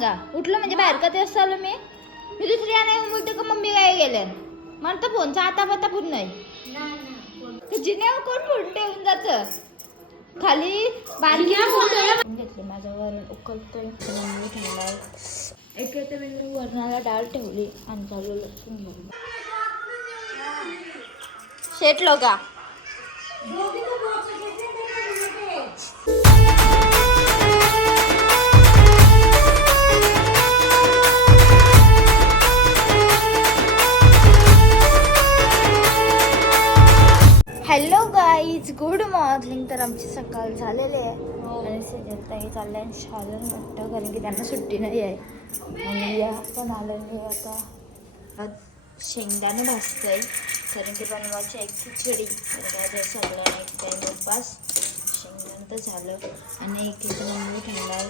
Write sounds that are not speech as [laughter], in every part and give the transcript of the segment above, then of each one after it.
सांगा. उठलं म्हणजे बाहेर का ते आलो मी? मी दुसरी नाही उलट का मम्मी काय गेले मला तर फोनचा आता पत्ता पूर्ण नाही. जिने कोण फोन ठेवून जात? खाली बारकी घेतले माझ्यावर उकलतोय. मम्मी ठेवलाय. एक वरणाला डाळ ठेवली आणि चालू लसूण घेऊन शेटलो का हॅलो गाईज गुड मॉर्निंग तर आमची सकाळ झालेली आहे. आणि सिजल ताई चालल्या शालन वाटतं कारण की त्यांना सुट्टी नाही आहे. आणि या पण आलं नाही आता. शेंगदाणे भाजतंय. कारण की बनवायची एक खिचडी. तर सगळ्यांना एक टाईम उपास. शेंगदाणं तर झालं. आणि एक एक मम्मी ठेवलाय.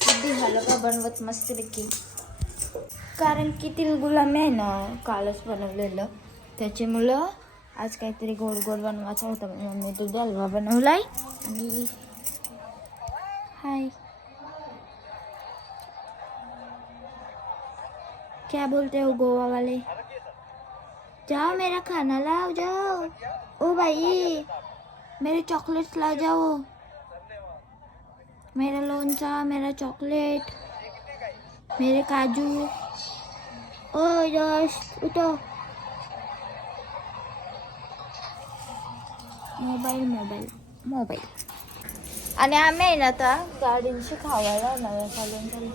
किती झालं का बनवत मस्तपैकी. कारण की तिल गुलामी आहे ना कालच बनवलेलं. त्याच्यामुळं आज काहीतरी गोड गोड बनवायचा होता, म्हणून मम्मी दूध हलवा बनवलाय. आणि हाय. क्या बोलते हो गोवा वाले जाओ मेरा खाना लाओ, जाओ. ओ भाई, मेरे चॉकलेट्स ला जाओ. मेरा लोनचा मेरा चॉकलेट मेरे काजू. ओ, यश, उठो. Mobile mobile mobile. आणि आम्ही आहे ना आता गाडींशी खावायला नव्या चालून चालू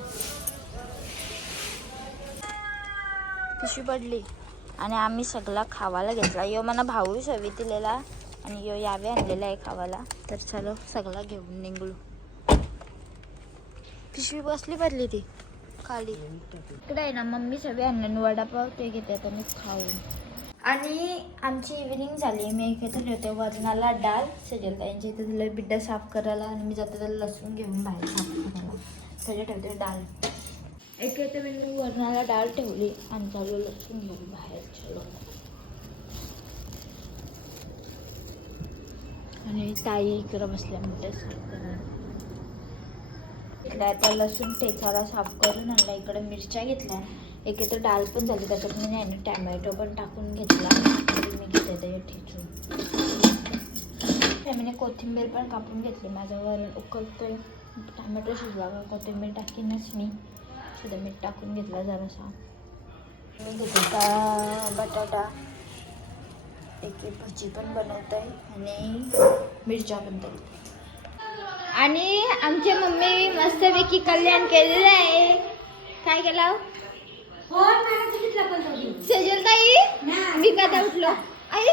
पिशवी पडली. आणि आम्ही सगळा खावायला घेतला. यो मला भाऊ सवी दिलेला आणि यो यावे आणलेला आहे खावायला. तर चलो सगळा घेऊन निघलो. पिशवी बसली पडली ती? खाली. इकडे आहे ना मम्मी सगळे आणलं वडापाव ते घेते आता मी खाऊन. आणि आमची इव्हिनिंग झाली. मी इथे ठेवते होते वरणाला डाळ. सजेल यांच्या इथे दिलं बिड्डा साफ करायला आणि मी जाते त्याला लसूण घेऊन बाहेर साफ करायला. सजे ठेवते डाळ. एक इथे मी वरणाला डाळ ठेवली आणि चालू लसूण घेऊन बाहेर चलो आणि ताई इकडं बसल्या म्हणते साफ करायला इकडे आता लसूण ठेचाला साफ करून आणला इकडे मिरच्या घेतल्या. एक तर डाळ पण झाली त्याच्यात मी नाही टॅमॅटो पण टाकून घेतला. मी घेते ते ठेचून. त्यामुळे कोथिंबीर पण कापून घेतली. माझ्यावर उकलतोय टॅमॅटो शिजवा का कोथिंबीर टाकीनच मी. सुद्धा मीठ टाकून घेतला जरासा. मी घेते बटाटा. एक एक भजी पण बनवते आणि मिरच्या पण तळते आणि आमची मम्मी मस्तपैकी कल्याण केलेलं आहे. काय केलं सजल ताई मी कदा उठलो. आई.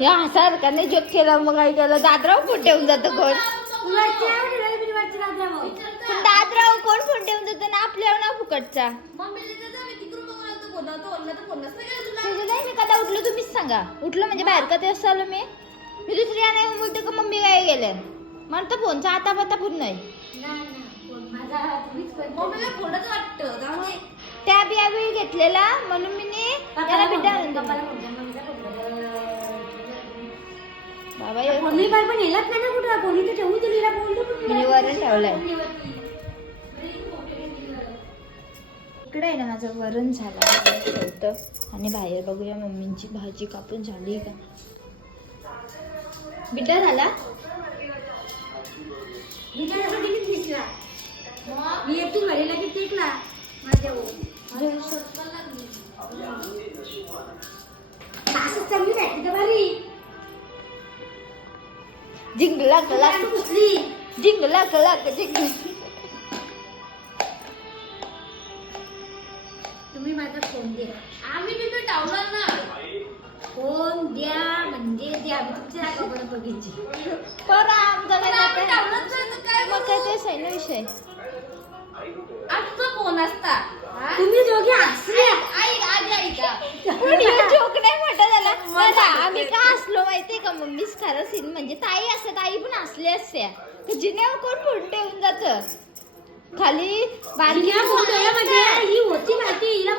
या हसा का? नाही. जोक केला मग काय केलं दादराव फोन ठेवून जातं कोण पण दादराव कोण फोन ठेवून जातं ना आपल्यावर ना फुकटचा? मी कदा उठलो तुम्हीच सांगा. उठलो म्हणजे बाहेर का ते आलो मी? मी दुसरी नाही बोलते का मम्मी काय गेले? मला तर फोनचा आता पत्ता पूर्ण नाही त्या बिया बी घेतलेला म्हणून मी नी त्याला बिड्डा मम्मी बार पण येलाच नाही ना कुठं? कोणी तर ठेवून दिलेला बोललो पण मी वरण ठेवलंय. इकडे आहे ना माझं वरण झालं. ठेवतं आणि बाहेर बघूया मम्मींची भाजी कापून झाली का? बिड्डा झाला? मी त्याला कधी दिसला मी एकटी भरेला की टेकला? माझ्या जिंकला कला जिंकला कला जिंकला तुम्ही माझा फोन द्या आम्ही तिथे टावला ना फोन द्या म्हणजे द्या मी तुमच्या कपडे बघितली पर आमचा काय आम्ही मग काय तेच आहे ना विषय आमचा फोन असता हा? तुम्ही दोघे हसल्या आई आईचा पण हे जोक नाही म्हणत आम्ही का असलो माहितीये का मम्मीच खरं सीन म्हणजे ताई असते ताई पण असले असत्या. जिने कोण फोन ठेवून जात? खाली बारकी जिन्या फोन म्हणजे ही होती माहिती हिला.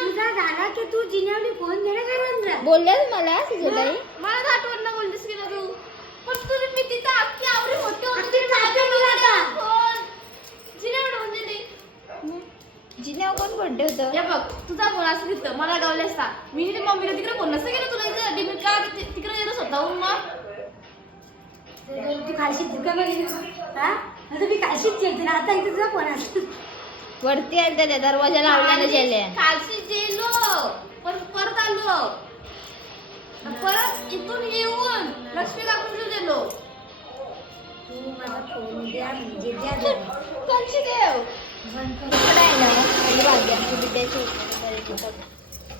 तुझा झाला की तू जिन्यावली फोन मला तुझ्याताई मला आठवण बोललीस की ना तू. पण तुझी मी तिथं अख्खी आवरी होती अख्खी तिने चालते माझ्या तुला आता. फोन जिने म्हणून दिली जिने कोण बर्थडे होतं. हे बघ तुझा फोन असं तिथं मला गावले असता. मी ते मम्मीला तिकडे फोन नसतं केलं तुला इथे? मी का तिकडे गेलो स्वतःहून मग? तू बघितली हा? आता मी जेवते ना आता इथे तुझा फोन असतो वरती आल्या त्या दरवाजा लावल्याला गेले कालची जेलो पण परत आलो. परत इथून येऊन लक्ष्मी काकूंच्या गेलो. तू माझा फोन द्या म्हणजे द्या जरा. [laughs] देव आहे भाजी आमची बिड्याची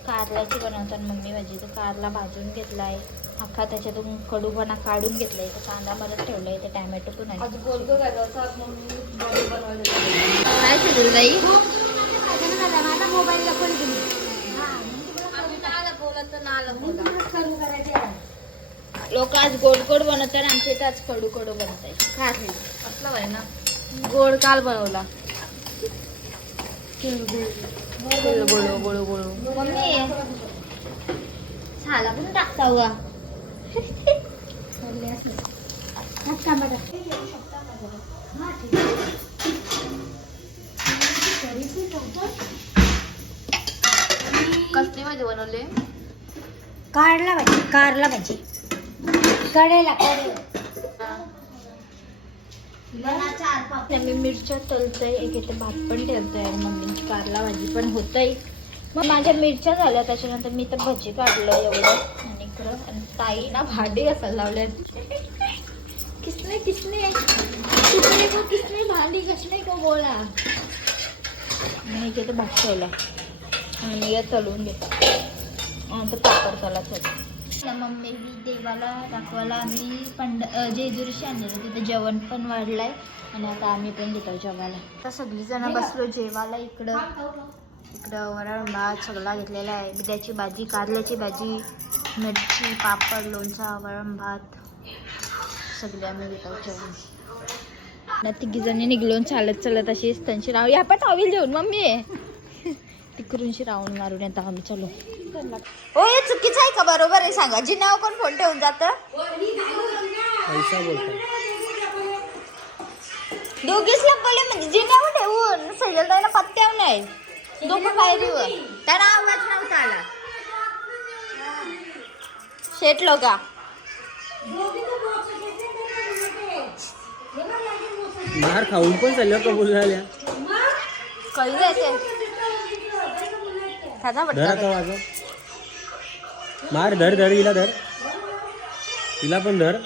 कारल्याची बनवतात मम्मी भाजी. तर कारला भाजून घेतलाय. अख्खा त्याच्यातून कडूपणा काढून घेतलाय. इथं कांदा मदत ठेवलाय. इथं टॅमॅटो पण आहे. काय शिजलं हा तर आहे. लोक आज गोड गोड बनवतात आमच्या इथं आज कडू कडू बनत आहे कारली. असला पाहिजे ना. गोड काल बनवला. गोळू गोळू गोळू मम्मी झाला पण टाकता. कसली भाजी बनवले? कारला भाजी. कारला भाजी. कडेला कडेला. मी मिरच्या तलतोय एक इथे भात पण ठेवतोय आणि मम्मीची कारला भाजी पण होतंय. मग माझ्या मिरच्या झाल्या त्याच्यानंतर मी तर भजी काढलं एवढं. आणि आणि ताई ना भांडी असं लावले किसने किसने? किसने को किसने भांडी कसने को बोला? आणि इथे भात ठेवला आणि मी तलवून घेतो. नंतर पापड तलाच मम्मी देवाला दाखवायला आम्ही पंड जेजुरीशी आणलेलं तिथं जेवण पण वाढलंय आणि आता आम्ही पण घेतो जेवायला. आता सगळी जण बसलो जेवायला इकडं. इकडं वरण भात सगळा घेतलेला आहे. बिद्याची भाजी कारल्याची भाजी मिरची पापड लोणचा वरण भात. सगळे आम्ही घेतो जेवण. ना तिघी जणी निघलोन चालत चालत अशीच त्यांची राव या पण टॉवेल जेवण मम्मी. तिकडूनशी राऊंड मारून येतो आम्ही. चलो. ओ हे चुकीचं आहे का? बरोबर आहे सांगा. जिनाव कोण फोन ठेवून जातं? दोघीच बोलले म्हणजे जिन्यावर ठेवून सैल ताईला पत्त्यावर नाही. दोघं पायरीवर. त्याला आवाज नव्हता आला. शेटलो का? बाहेर खाऊन पण चालल्या कबूल झाल्या कळलं ते. त्याचा धर आता पटका वाजव मार धर धर हिला धर. हिला पण धर.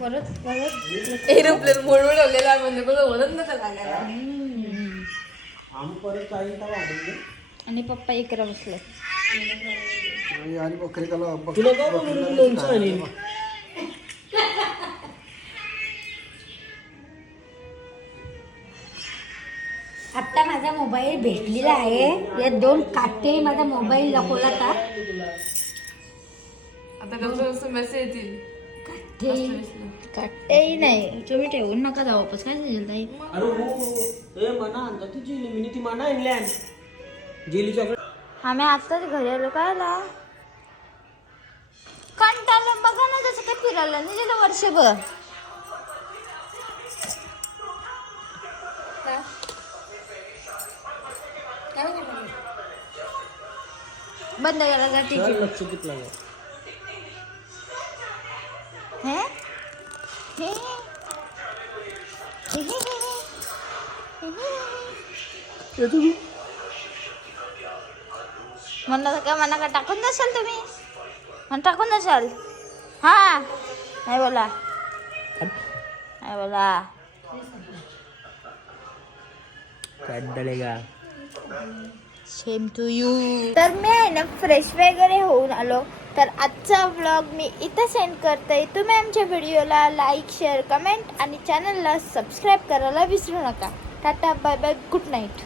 परत परत एरोप्लेन मोडून म्हणजे कसं बोलत नका लागायला. आम्ही परत काही का आणि पप्पा इकडे बसले आणि बकरी त्याला तुला का म्हणून लोणचं आणीन? आत्ता माझा मोबाईल भेटलेला आहे. या दोन काटे माझा मोबाईल लपवला का? आता कसं कसं मेसेज येतील? काटेही नाही. तुम्ही ठेवून नका जाऊ वापस काय झालं ताई? अरे हो हो ए मना आणता ती जिली मी ती मना आणल्यान जेली चॉकलेट आम्ही आताच घरी आलो काय आला? कंटाळलं बघा ना जसं काय फिरायला नाही गेलं वर्षभर बंद करा जा टीव्ही चल लक्ष जा. हे? हे. म्हणलं का मना का टाकून जाशाल तुम्ही? मग टाकून जाशाल हा. नाही बोला. नाही बोला. काढलेगा सेम टू यू तर मी आहे ना फ्रेश वगैरे होऊन आलो. तर आजचा व्लॉग मी इथं सेंड करते. तुम्ही आमच्या व्हिडिओला लाईक शेअर कमेंट आणि चॅनलला सबस्क्राईब करायला विसरू नका. Tata bye bye good night